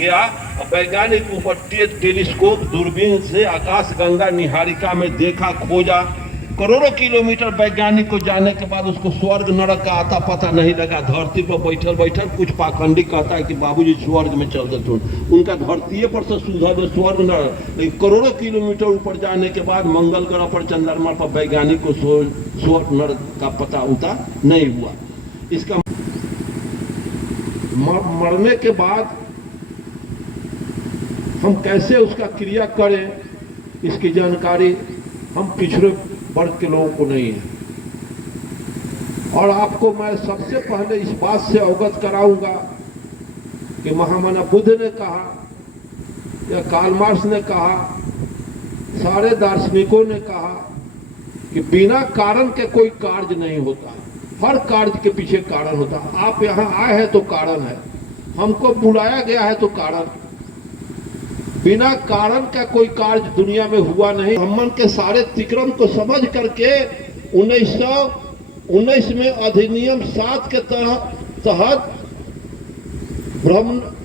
गया और वैज्ञानिक ऊपर टेलीस्कोप दूरबीन से आकाशगंगा निहारिका में देखा, खोजा। करोड़ों किलोमीटर वैज्ञानिक को जाने के बाद उसको स्वर्ग नरक का आता पता नहीं लगा। धरती पर बैठल बैठल कुछ पाखंडी कहता है कि बाबूजी स्वर्ग में चल गए, उनका धरती पर से सुधर स्वर्ग नरक। लेकिन करोड़ों किलोमीटर ऊपर जाने के बाद मंगल ग्रह पर, चंद्रमा पर वैज्ञानिक को स्वर्ग नरक का पता उता नहीं हुआ। इसका मरने के बाद हम कैसे उसका क्रिया करें, इसकी जानकारी हम पिछड़े वर्ग के लोगों को नहीं है। और आपको मैं सबसे पहले इस बात से अवगत कराऊंगा कि महामना बुद्ध ने कहा या कार्ल मार्क्स ने कहा, सारे दार्शनिकों ने कहा कि बिना कारण के कोई कार्य नहीं होता, हर कार्य के पीछे कारण होता। आप यहाँ आए हैं तो कारण है, हमको बुलाया गया है तो कारण। बिना कारण का कोई कार्य दुनिया में हुआ नहीं। ब्राह्मण के सारे तिक्रम को समझ करके 1919 में अधिनियम 7 के तहत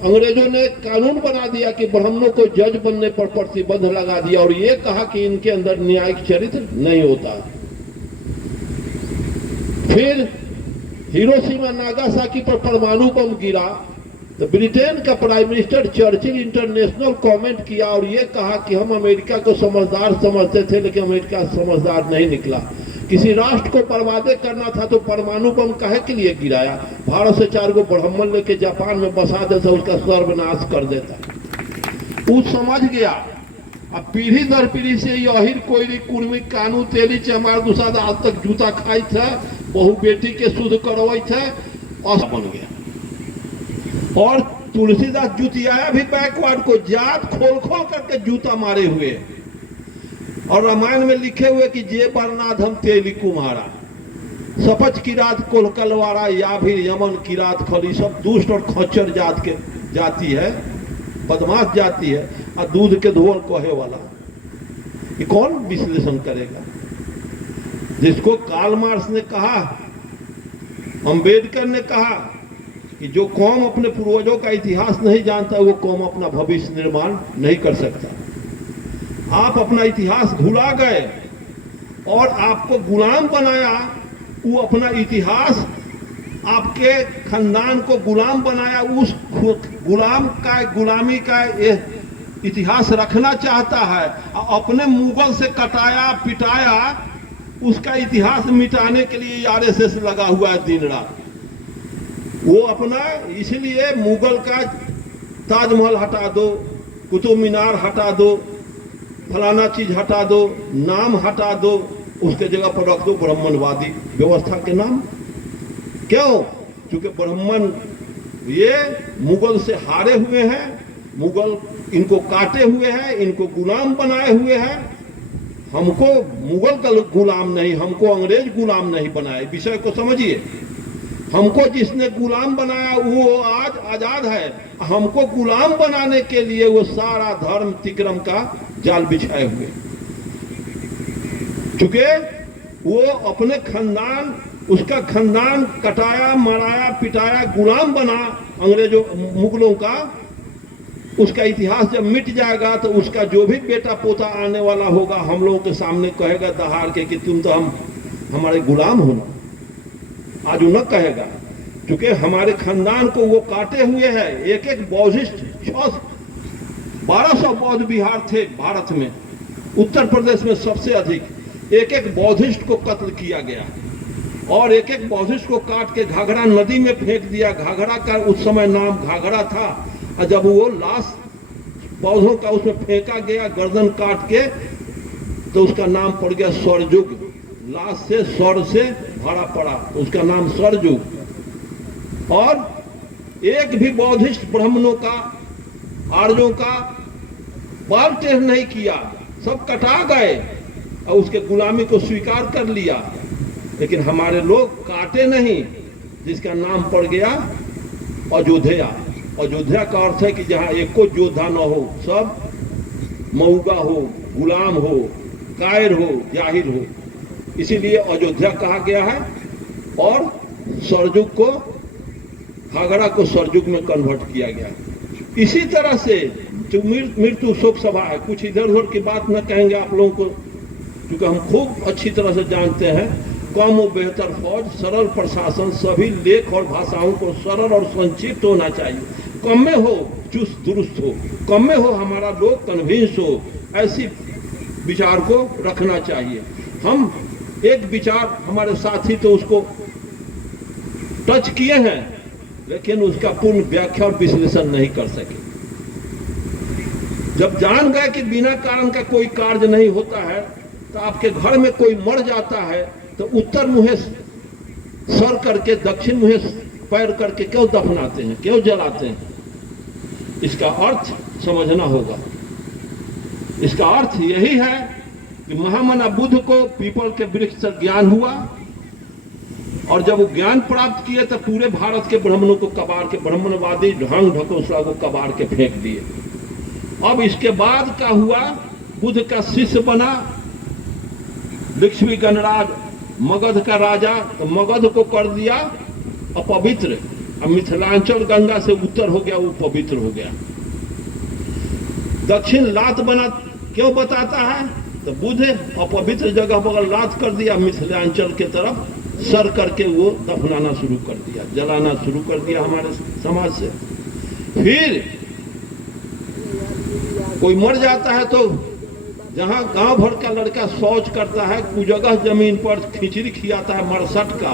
अंग्रेजों ने कानून बना दिया कि ब्राह्मणों को जज बनने पर प्रतिबंध लगा दिया और ये कहा कि इनके अंदर न्यायिक चरित्र नहीं होता। फिर हिरोशिमा नागासाकी पर परमाणु बम गिरा तो ब्रिटेन का prime minister Churchill international comment किया और ये कहा कि हम अमेरिका को समझदार समझते थे, लेकिन अमेरिका समझदार नहीं निकला। किसी राष्ट्र को बर्बाद करना था तो परमाणु बम काहे के लिए गिराया? भारत से 4 ब्राह्मण लेके जापान में बसा देता, उसका सर्वनाश कर देता। वो समझ गया। अब पीढ़ी दर पीढ़ी से यही कोयरी कुर्मी कानू तेली चमार दुसाद आज तक जूता खाई था, बहु बेटी के शुद्ध करवाई था और बन गया। और तुलसीदास जुतियाया भी बैकवर्ड को जात खोल खोल करके जूता मारे हुए और रामायण में लिखे हुए कि जे बरनाथ हम तेली कुम्हारा, सपच किरात कोलकलवारा या भी यमन किरात खली, सब दुष्ट और खच्चर जात के जाती है, बदमाश जाती है और दूध के धोल कहे वाला। ये कौन विश्लेषण करेगा? जिसको कार्ल मार्क्स ने कहा, अंबेडकर ने कहा कि जो कौम अपने पूर्वजों का इतिहास नहीं जानता वो कौम अपना भविष्य निर्माण नहीं कर सकता। आप अपना इतिहास भुला गए और आपको गुलाम बनाया। वो अपना इतिहास, आपके खानदान को गुलाम बनाया। उस गुलामी का इतिहास रखना चाहता है और अपने मुगल से कटाया पिटाया, उसका इतिहास मिटाने के लिए आरएसएस लगा हुआ है दिन रात। वो अपना, इसलिए मुगल का ताजमहल हटा दो, कुतुब मीनार हटा दो, फलाना चीज हटा दो, नाम हटा दो, उसके जगह पर रख दो ब्राह्मणवादी व्यवस्था के नाम। क्यों? क्योंकि ब्राह्मण ये मुगल से हारे हुए हैं, मुगल इनको काटे हुए हैं, इनको गुलाम बनाए हुए हैं। हमको मुगल का गुलाम नहीं, हमको अंग्रेज गुलाम नहीं बनाए। विषय को समझिए। हमको जिसने गुलाम बनाया वो आज आजाद है, हमको गुलाम बनाने के लिए वो सारा धर्म तिक्रम का जाल बिछाए हुए। चूंकि वो अपने खानदान, उसका खानदान कटाया मराया पिटाया गुलाम बना अंग्रेजों मुगलों का, उसका इतिहास जब मिट जाएगा तो उसका जो भी बेटा पोता आने वाला होगा हम लोगों के सामने कहेगा दहाड़ के कि तुम तो हमारे गुलाम हो ना। आज वो न कहेगा, क्योंकि हमारे खानदान को वो काटे हुए हैं। एक एक बौद्धिस्ट 1200 बौद्ध विहार थे भारत में, उत्तर प्रदेश में सबसे अधिक। एक एक बौद्धिस्ट को कत्ल किया गया और एक एक बौद्धिस्ट को काट के घाघरा नदी में फेंक दिया। घाघरा का उस समय नाम घाघरा था और जब वो लाश पौधों का उसमें फेंका गया गर्दन काट के तो उसका नाम पड़ गया स्वरजुग। लाश से स्वर से भरा पड़ा, उसका नाम स्वरजुग। और एक भी बौद्धिस्ट ब्राह्मणों का, आर्यों का बाल टेढ़ नहीं किया, सब कटा गए और उसके गुलामी को स्वीकार कर लिया। लेकिन हमारे लोग काटे नहीं, जिसका नाम पड़ गया अयोध्या। अयोध्या का अर्थ है कि जहां एको योद्धा न हो, सब मऊगा हो, गुलाम हो, कायर हो, जाहिर हो, इसीलिए अयोध्या कहा गया है। और सरजुग को, घाघरा को सरजुग में कन्वर्ट किया गया। इसी तरह से जो मृत्यु शोक सभा है, कुछ इधर उधर की बात न कहेंगे आप लोगों को, क्योंकि हम खूब अच्छी तरह से जानते हैं। कम और बेहतर फौज, सरल प्रशासन, सभी लेख और भाषाओं को सरल और संक्षिप्त होना चाहिए। कम में हो चुस्त दुरुस्त हो, कम में हो हमारा लोग कन्विंस हो, ऐसी विचार को रखना चाहिए। हम एक विचार हमारे साथी तो उसको टच किए हैं, लेकिन उसका पूर्ण व्याख्या और विश्लेषण नहीं कर सके। जब जान गए कि बिना कारण का कोई कार्य नहीं होता है, तो आपके घर में कोई मर जाता है तो उत्तर मुहे सर करके दक्षिण मुहे पैर करके क्यों दफनाते हैं, क्यों जलाते हैं? इसका अर्थ समझना होगा। इसका अर्थ यही है कि महामना बुद्ध को पीपल के वृक्ष से ज्ञान हुआ, और जब वो ज्ञान प्राप्त किए तो पूरे भारत के ब्राह्मणों को कबाड़ के, ब्राह्मणवादी ढंग ढकोसला को कबाड़ के फेंक दिए। अब इसके बाद क्या हुआ? बुद्ध का शिष्य बना लिच्छवी गणराज, मगध का राजा, तो मगध को कर दिया अपवित्र। अब मिथिलांचल गंगा से उत्तर हो गया, वो पवित्र हो गया। दक्षिण लात बना, क्यों बताता है? तो बुद्ध अपवित्र जगह पर लात कर दिया, मिथिलांचल के तरफ सर करके वो दफनाना शुरू कर दिया, जलाना शुरू कर दिया हमारे समाज से। फिर कोई मर जाता है तो जहां गांव भर का लड़का शौच करता है, कुजगह जमीन पर खिचड़ी खियाता है मरसट का,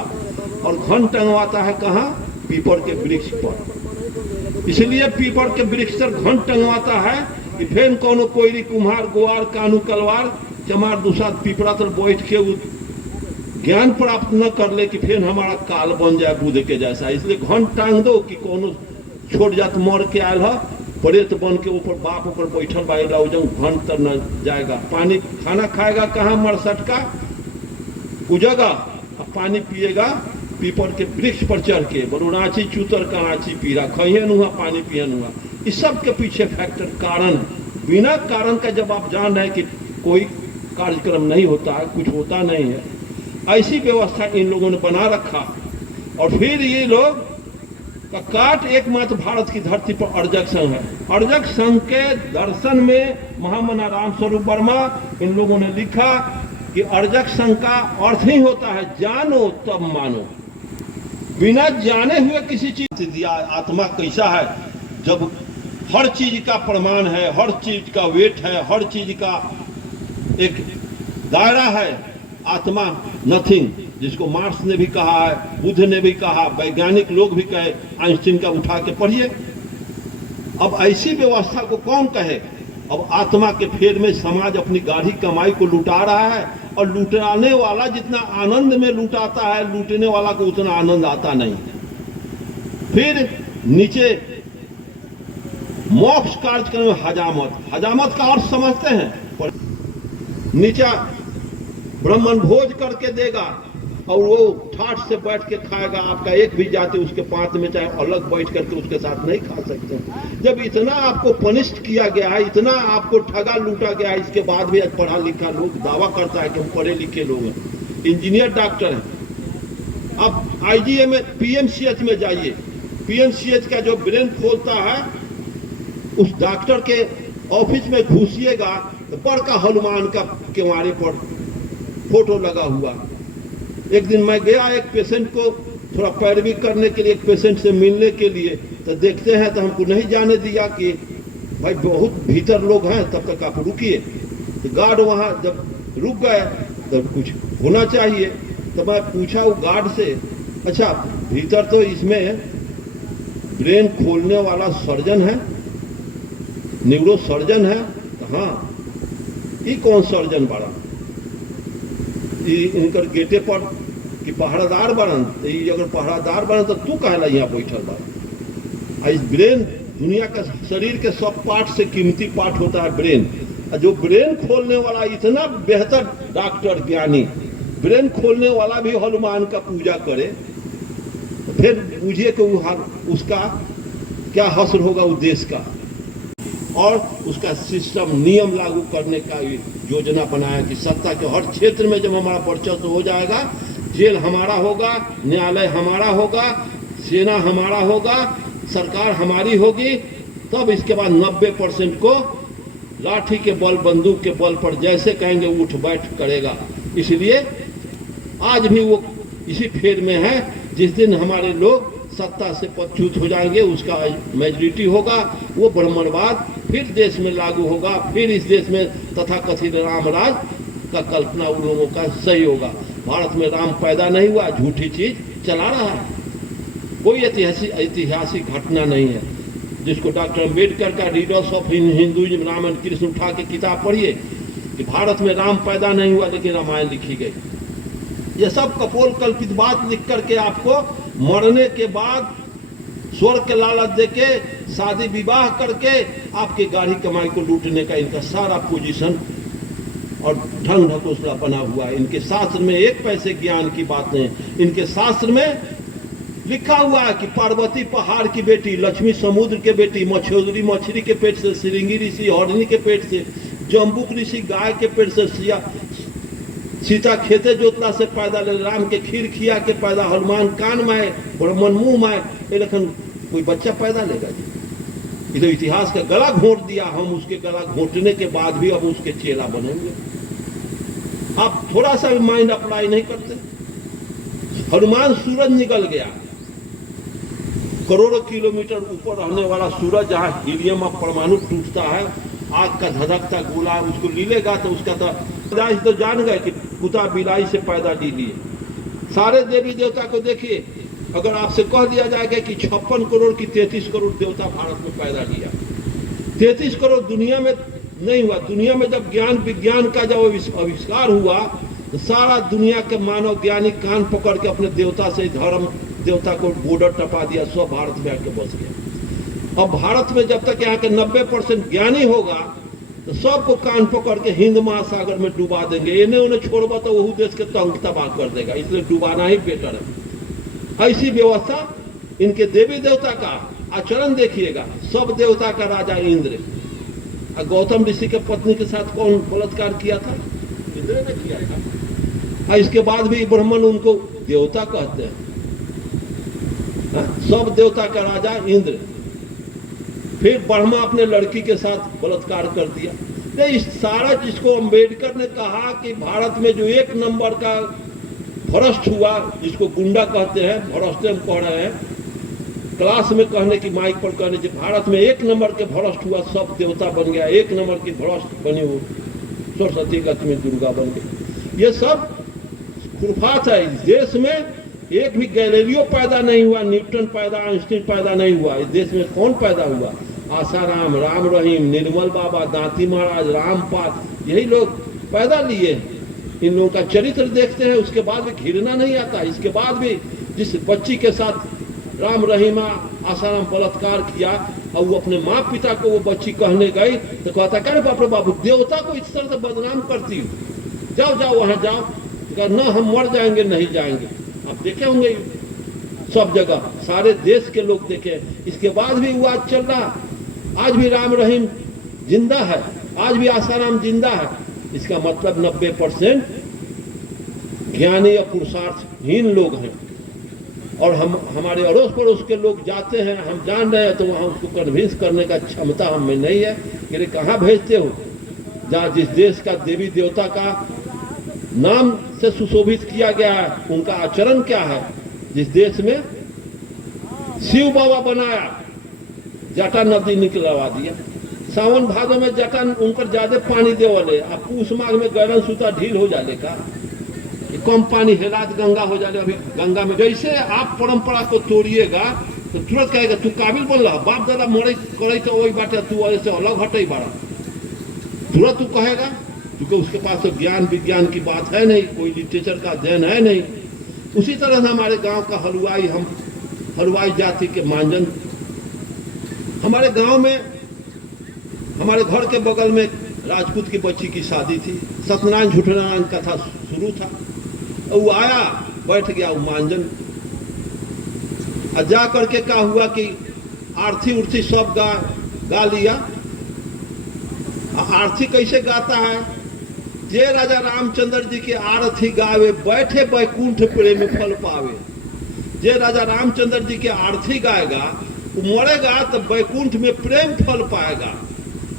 और घन टंगवाता है कहाँ? पीपल के वृक्ष पर। इसलिए पीपल के वृक्ष पर घन टंगवाता है कि फिर कोनो कोयरी कुम्हार गोवार कानू कलवार चमार दुसाद पीपड़ा तर बैठ के ज्ञान प्राप्त न कर ले कि फिर हमारा काल बन जाए बुद्ध के जैसा। इसलिए घन टांग दो कि कोनो छोट जात मर के आयल है, प्रेत बन के ऊपर बाप ऊपर बैठल बाएगा, घन तर न जाएगा। पानी खाना खाएगा कहाँ? मरसट का उजगा, पानी पिएगा पीपल के वृक्ष पर चढ़ के। बरुणाची चूतर काची पीरा, खइहन हुआ पानी पियन हुआ। इस सब के पीछे फैक्टर कारण है। बिना कारण का जब आप जान रहे हैं कि कोई कार्यक्रम नहीं होता है, कुछ होता नहीं है, ऐसी व्यवस्था इन लोगों ने बना रखा। और फिर ये लोग का काट एकमात्र भारत की धरती पर अर्जक संघ है। अर्जक संघ के दर्शन में महामना राम स्वरूप वर्मा इन लोगों ने लिखा कि अर्जक संघ का अर्थ ही होता है जानो तब मानो। बिना जाने हुए किसी चीज दिया। आत्मा कैसा है? जब हर चीज का प्रमाण है, हर चीज का वेट है, हर चीज का एक दायरा है। आत्मा नथिंग, जिसको मार्क्स ने भी कहा है, बुद्ध ने भी कहा, वैज्ञानिक लोग भी कहे, आइंस्टीन का उठा के पढ़िए। अब ऐसी व्यवस्था को कौन कहे? अब आत्मा के फेर में समाज अपनी गाढ़ी कमाई को लुटा रहा है, और लुटाने वाला जितना आनंद में लुटाता है, लूटने वाला को उतना आनंद आता नहीं। फिर नीचे मोक्ष कार्यक्रम में हजामत, हजामत का अर्थ समझते हैं? नीचा ब्राह्मण भोज करके देगा और वो ठाठ से बैठ के खाएगा। आपका एक भी जाति उसके पांच में चाहे अलग बैठ करके उसके साथ नहीं खा सकते। जब इतना आपको पनिष्ट किया गया है, इतना आपको ठगा लूटा गया है, इसके बाद भी आज पढ़ा लिखा लोग दावा करता है कि हम पढ़े लिखे लोग हैं, इंजीनियर डॉक्टर हैं। अब आईजीएम में पीएमसीएच में जाइए, पीएमसीएच का जो ब्रेन खोलता है, उस डॉक्टर के ऑफिस में घुसिएगा तो बड़का हनुमान का किवाड़े पर फोटो लगा हुआ। एक दिन मैं गया एक पेशेंट को थोड़ा पैरवी करने के लिए, एक पेशेंट से मिलने के लिए, तो देखते हैं तो हमको नहीं जाने दिया कि भाई बहुत भीतर लोग हैं, तब तक आप रुकिए। तो गार्ड वहाँ जब रुक गए तब कुछ होना चाहिए, तो मैं पूछा वो गार्ड से, अच्छा भीतर तो इसमें ब्रेन खोलने वाला सर्जन है, न्यूरो सर्जन है? तो हाँ। ये कौन सर्जन बड़ा? इनकर गेटे पर कि पहरादार बनन, अगर पहरादार बनन तो तू कहला यहाँ बैठल बा। इस ब्रेन दुनिया का शरीर के सब पार्ट से कीमती पार्ट होता है ब्रेन। जो ब्रेन खोलने वाला इतना बेहतर डॉक्टर ज्ञानी, ब्रेन खोलने वाला भी हनुमान का पूजा करे, तो फिर पूछिए कि उसका क्या हश्र होगा उस देश का। और उसका सिस्टम नियम लागू करने का योजना बनाया कि सत्ता के हर क्षेत्र में जब हमारा वर्चस्व हो जाएगा, जेल हमारा होगा, न्यायालय हमारा होगा, सेना हमारा होगा, सरकार हमारी होगी, तब इसके बाद 90% को लाठी के बल, बंदूक के बल पर जैसे कहेंगे उठ बैठ करेगा। इसलिए आज भी वो इसी फेर में है। जिस दिन हमारे लोग सत्ता से पदच्युत हो जाएंगे, उसका मेजॉरिटी होगा, वो ब्राह्मणवाद फिर देश में लागू होगा, फिर इस देश में तथाकथित राम राज का कल्पना उन लोगों का सही होगा। भारत में राम पैदा नहीं हुआ, झूठी चीज चला रहा है। कोई ऐतिहासिक घटना नहीं है। जिसको डॉक्टर अम्बेडकर का readers of Hinduism Ram and Krishna उठा के किताब पढ़िए कि भारत में राम पैदा नहीं हुआ लेकिन रामायण लिखी गई। ये सब कपोल कल्पित बात लिख करके आपको मरने के बाद स्वर्ग के लालच देके शादी विवाह करके आपके गाढ़ी कमाई को लूटने का इनका सारा पोजीशन और ढंग ढकोसला बना हुआ है। इनके शास्त्र में एक पैसे ज्ञान की बात नहीं। इनके शास्त्र में लिखा हुआ है कि पार्वती पहाड़ की बेटी, लक्ष्मी समुद्र के बेटी, मछोदरी मछली के पेट से, श्रृंगी ऋषि हरणी के पेट से, जम्बुक ऋषि गाय के पेट से, सीता खेते जोतला से पैदा ले, राम के खीर खिया के पैदा, हनुमान कान माए, ब्रह्मण मुंह माए, लेकिन कोई बच्चा पैदा लेगा जी? ये तो इतिहास का गला घोंट दिया। हम उसके गला घोंटने के बाद भी अब उसके चेला बनेंगे। आप थोड़ा सा भी माइंड अप्लाई नहीं करते। हनुमान सूरज निकल गया, करोड़ों किलोमीटर ऊपर रहने वाला सूरज, जहां हीलियम और परमाणु टूटता है, आग का धधकता गोला, उसको लीलेगा तो उसका तो जान गए कि कुत्ता बिलाई से पैदा ली लिए। सारे देवी देवता को देखिए, अगर आपसे कह दिया जाएगा कि 56 करोड़ की 33 करोड़ देवता भारत में पैदा लिया, 33 करोड़ दुनिया में नहीं हुआ। दुनिया में जब ज्ञान विज्ञान का जब आविष्कार हुआ तो सारा दुनिया के मानव ज्ञानी कान पकड़ के अपने देवता से, धर्म देवता को बॉर्डर टपा दिया, सब भारत में आके बस गया। अब भारत में जब तक यहाँ के 90% ज्ञानी होगा तो सबको कान पकड़ के हिंद महासागर में डुबा देंगे। इन्हें उन्हें छोड़बा तो वही देश के तंग तबाह कर देगा, इसलिए डुबाना ही बेटर है। ऐसी व्यवस्था इनके देवी देवता का आचरण देखिएगा। सब देवता का राजा इंद्र, गौतम ऋषि के पत्नी के साथ कौन बलात्कार किया था? इंद्र ने किया था। इसके बाद भी ब्राह्मण उनको देवता कहते हैं। सब देवता का राजा इंद्र। फिर ब्रह्मा अपने लड़की के साथ बलात्कार कर दिया। तो इस सारा जिसको अम्बेडकर ने कहा कि भारत में जो 1 नंबर का भ्रष्ट हुआ, जिसको गुंडा कहते हैं, भ्रष्ट हम कह रहे हैं, क्लास में कहने की, माइक पर कहने की, भारत में 1 नंबर के भ्रष्ट हुआ, सब देवता बन गया। 1 नंबर की भ्रष्ट बनी हो, सरस्वती लक्ष्मी दुर्गा बन गई। ये सब खुरफात है। इस देश में एक भी गैलेलियो पैदा नहीं हुआ, न्यूटन पैदा, आइंस्टीन पैदा नहीं हुआ। इस देश में कौन पैदा हुआ? आसाराम, राम रहीम, निर्मल बाबा, दांती महाराज, रामपाल, यही लोग पैदा लिए। इन लोगों का चरित्र देखते हैं, उसके बाद भी घृणा नहीं आता। इसके बाद भी जिस बच्ची के साथ राम रहीमा आसाराम बलात्कार किया और वो अपने माँ पिता को वो बच्ची कहने गई तो कहता, क्या बाप रे बाबू, देवता को इस तरह से बदनाम करती हूँ, जाओ जाओ वहां जाओ। न हम मर जाएंगे, नहीं जाएंगे। आप देखे होंगे सब जगह, सारे देश के लोग देखे। इसके बाद भी वो आज चल रहा। आज भी राम रहीम जिंदा है, आज भी आसाराम जिंदा है। इसका मतलब 90% ज्ञानी या पुरुषार्थहीन लोग हैं। और हम, हमारे अड़ोस पड़ोस के लोग जाते हैं, हम जान रहे हैं, तो वहाँ उसको कन्विंस करने का क्षमता हम में नहीं है कि कहाँ भेजते हो। जहाँ जिस देश का देवी देवता का नाम से सुशोभित किया गया है, उनका आचरण क्या है। जिस देश में शिव बाबा बनाया, जटा नदी निकलवा दिया, सावन भादों में जटा उनकर ज्यादा पानी देवले, अब पूस माघ में गरम सूता ढील हो जाने का, कम पानी हेलात गंगा हो जाने। अभी गंगा में जैसे आप परंपरा को तोड़िएगा तो तुरंत कहेगा तू काबिल बन रहा, बाप दादा मरे करे तो वही बाटे, तू ऐसे अलग हटे बाड़ा, तुरंत तू कहेगा, क्योंकि उसके पास तो ज्ञान विज्ञान की बात है नहीं, कोई लिटरेचर का अध्ययन है नहीं। उसी तरह से हमारे गांव का हलवाई, हम हलवाई जाति के मांजन, हमारे गांव में, हमारे घर के बगल में राजपूत की बच्ची की शादी थी, सत्यनारायण झूठनारायण कथा शुरू था, और वो आया, बैठ गया वो मांजन, और जा करके क्या हुआ कि आरती उर्थी सब गा लिया। आरती कैसे गाता है? जे राजा रामचंद्र जी के आरती गावे, बैठे बैकुंठ प्रेम फल पावे। जे राजा रामचंद्र जी के आरती गाएगा वो मरेगा तो बैकुंठ में प्रेम फल पाएगा।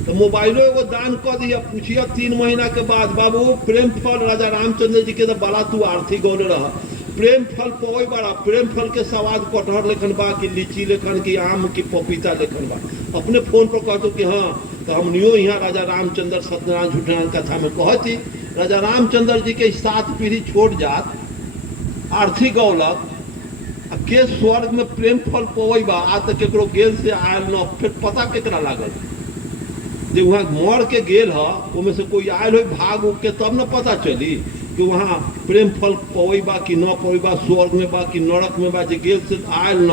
तो मोबाइलो एगो दान कर दिया, पूछिए 3 महीना के बाद, बाबू प्रेम फल राजा रामचंद्र जी के तो बड़ा तू आरती गौले रहा, प्रेम फल पोई बड़ा, प्रेम फल के स्वाद कटहर लेखन बा कि लीची लेखन की आम की पपीता लेखन बा। अपने फोन पर कहतो कि हाँ, तो हम नियो यहाँ राजा रामचंद्र सत्यनारायण झूठनारायण कथा में कहती राजा रामचंद्र जी के 7 पीढ़ी छोड़ जात आरती गौलक के स्वर्ग में प्रेम फल पोई बा। आ तक केकरो गेल से आयल न, फिर पता केकरा लागल जो वहाँ मर के गेल है, उनमें से कोई आयल हो भाग उग के तब न पता चली कि वहाँ प्रेम फल पवई बा कि न पवई बा, स्वर्ग में बा कि नरक में बा, जो गेल से आयल न।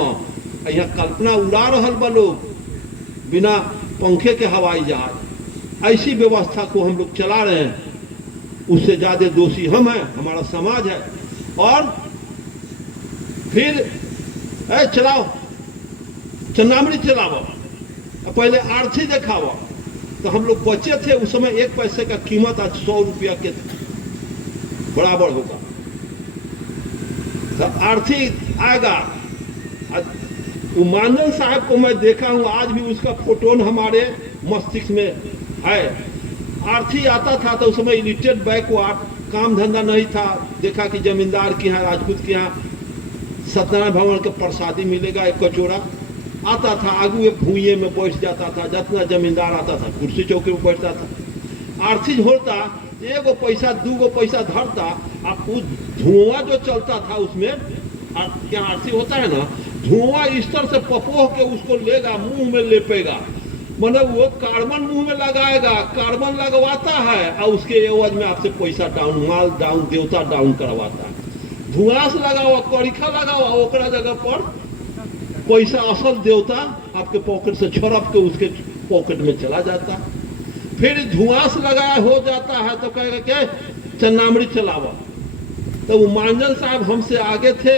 यहाँ कल्पना उड़ा रहल बा लोग बिना पंखे के हवाई जहाज। ऐसी व्यवस्था को हम लोग चला रहे हैं, उससे ज्यादा दोषी हम हैं, हमारा समाज है। और फिर चलाओ चन्नामृत चलाओ, पहले आरती दिखाओ। तो हम लोग बच्चे थे उस समय 1 पैसे का कीमत आज 100 रुपया के बराबर होगा। तो आरती आएगा। मानन साहब को मैं देखा हूं, आज भी उसका फोटोन हमारे मस्तिष्क में है। आरती आता था तो उस समय इलिटरेट बैकवर्ड, काम धंधा नहीं था। देखा कि जमींदार के यहाँ, राजपूत के यहाँ सत्यनारायण भगवान के प्रसादी मिलेगा, एक कचोरा आता था, आगू एक भूये में बैठ जाता था। जितना जमींदार आता था कुर्सी चौकी में बैठता था। आरती होता, 1 पैसा 2 पैसा धरता, आप उस धुआं जो चलता था उसमें, क्या आरती होता है ना, धुआं इस तरह से पपोह के उसको लेगा, मुंह में लेपेगा, मतलब वो कार्बन मुंह में लगाएगा, कार्बन लगवाता है और उसके एवज में आपसे पैसा डाउन, माल डाउन, देवता डाउन करवाता है। धुआं से लगाओ, कड़िखा लगाओ, ओकरा जगह पर पैसा असल देवता आपके पॉकेट से छड़प के उसके पॉकेट में चला जाता। फिर धुआं से लगाया हो जाता है तो कहेगा क्या चन्नामृत चलावा। तो वो मांजन साहब हमसे आगे थे,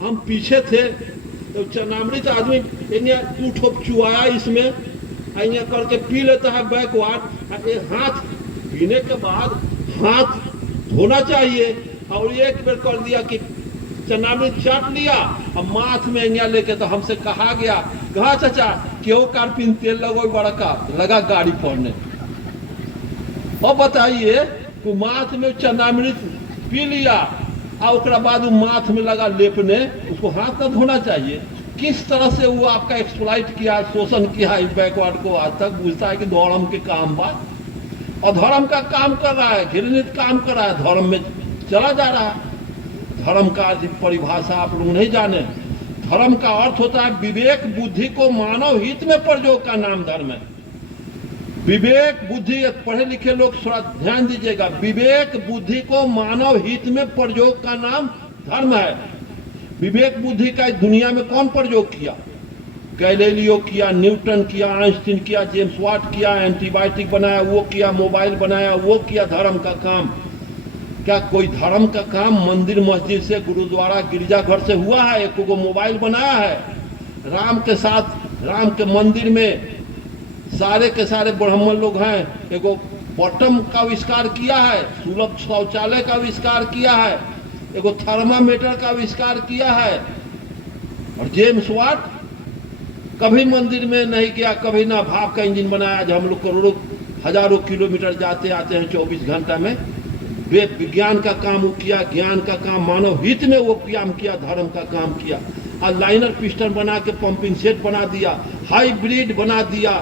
हम पीछे थे। तो चन्नामृत आदमी टू ठोप चुआया इसमें यहाँ करके पी लेता है बैकवर्ड। हाथ पीने के बाद हाथ धोना चाहिए, और एक बेर कर दिया कि चन्नामृत चाट लिया और माथ में यहाँ लेके, तो हमसे कहा गया, कहा चाचा क्यों कारपिन तेल लगो बड़का लगा गाड़ी पड़ने। और बताइए वो माथ में चन्नामृत पी लिया और उसके बाद वो माथ में लगा लेपने, उसको हाथ न धोना चाहिए। किस तरह से वो आपका एक्सप्लॉइट किया, शोषण किया इस बैकवर्ड को। आज तक बुझता है कि धर्म के काम बात, और धर्म का काम कर रहा है, घृणित काम कर रहा है, धर्म में चला जा रहा है। धर्म का परिभाषा आप लोग नहीं जाने। धर्म का अर्थ होता है विवेक बुद्धि को मानव हित में प्रयोग का नाम धर्म है। विवेक बुद्धि, पढ़े लिखे लोग थोड़ा ध्यान दीजिएगा, विवेक बुद्धि को मानव हित में प्रयोग का नाम धर्म है। विवेक बुद्धि का दुनिया में कौन प्रयोग किया? गैलीलियो किया, न्यूटन किया, आइंस्टीन किया, जेम्स वाट किया, एंटीबायोटिक बनाया वो किया, मोबाइल बनाया वो किया। धर्म का काम क्या कोई धर्म का काम मंदिर मस्जिद से, गुरुद्वारा गिरजाघर से हुआ है? एक को मोबाइल बनाया है। राम के साथ, राम के मंदिर में सारे के सारे ब्राह्मण लोग हैं, एगो बॉटम का आविष्कार किया है, सुलभ शौचालय का आविष्कार किया है, एगो थर्मामीटर का आविष्कार किया है। और जेम्स वाट कभी मंदिर में नहीं गया, कभी ना भाप का इंजन बनाया। जो हम लोग करोड़ों हजारों किलोमीटर जाते आते हैं 24 घंटा में। वे विज्ञान का काम वो किया, ज्ञान का काम, मानव हित में वो काम किया, धर्म का काम किया। और लाइनर पिस्टन बना के पंपिंग सेट बना दिया, हाइब्रिड बना दिया।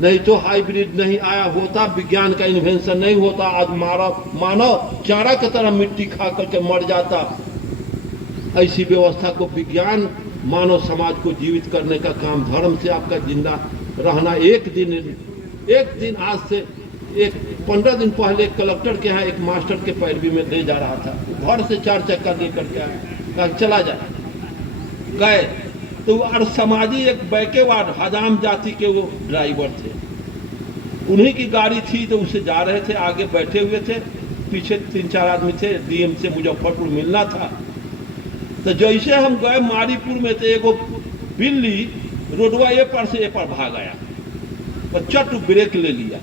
नहीं तो हाइब्रिड नहीं आया होता, विज्ञान का इन्वेंशन नहीं होता, आज मानव चारा की तरह मिट्टी खा करके मर जाता। ऐसी व्यवस्था को विज्ञान मानव समाज को जीवित करने का काम, धर्म से आपका जिंदा रहना। एक दिन आज से 15 दिन पहले एक कलेक्टर के यहाँ एक मास्टर के पैरवी में ले जा रहा था, घर से 4 चक्का लेकर के आया, चला जा गए तो और समाजी एक बैकवर्ड हजाम जाति के वो ड्राइवर थे, उन्हीं की गाड़ी थी तो उससे जा रहे थे, आगे बैठे हुए थे, पीछे 3-4 आदमी थे। डीएम से मुजफ्फरपुर मिलना था। तो जैसे हम गए मारीपुर में, तो एगो बिल्ली रोडवा ए पर से ए पर भाग आया और चट ब्रेक ले लिया।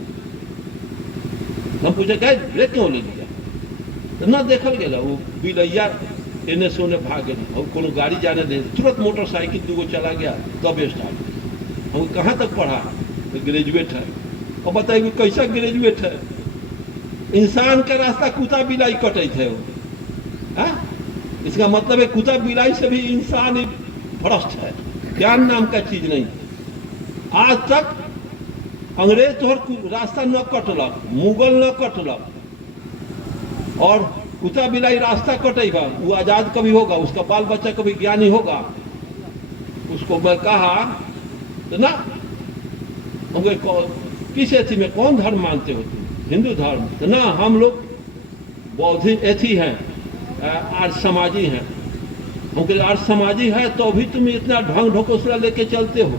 हम पूछे गए ब्रेक क्यों ले लिया? तो ना देखल गया वो बिलैया एने से ओने भाग गए और कोनो गाड़ी जाने दे, तुरंत मोटरसाइकिल दूगो चला गया तब स्टार्ट। हम कहाँ तक पढ़ा? ग्रेजुएट है। और बताइए कैसा ग्रेजुएट है? इंसान का रास्ता कुत्ता बिलाई कटे थे वो। इसका मतलब है कुत्ता बिलाई से भी इंसान ही भ्रष्ट है, ज्ञान नाम का चीज नहीं। आज तक अंग्रेज तोहर रास्ता न कटलक, मुगल न कटलक, और कुत्ता बिलाई रास्ता कटेगा, वो आजाद कभी होगा? उसका बाल बच्चा कभी ज्ञानी होगा? उसको मैं कहा तो ना, किस एथी में कौन धर्म मानते हो तुम? हिंदू धर्म? तो ना, हम लोग बौद्धिक एथी हैं, आर्य समाजी हैं। क्योंकि आर्य समाजी है तो भी तुम इतना ढंग ढकोसला लेके चलते हो।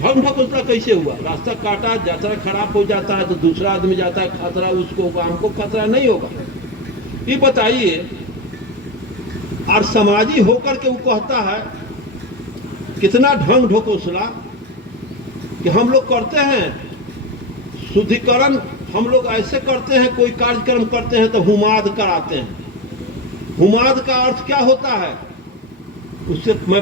ढंग ढकोसला कैसे हुआ? रास्ता काटा, यात्रा खराब हो जाता है तो दूसरा आदमी जाता है, खतरा उसको होगा, हमको खतरा नहीं होगा। ये बताइए, और समाजी होकर के वो कहता है कितना ढंग ढकोसला कि हम लोग करते हैं शुद्धिकरण, हम लोग ऐसे करते हैं, कोई कार्यक्रम करते हैं तो हुमाद कराते हैं। हुमाद का अर्थ क्या होता है? उससे मैं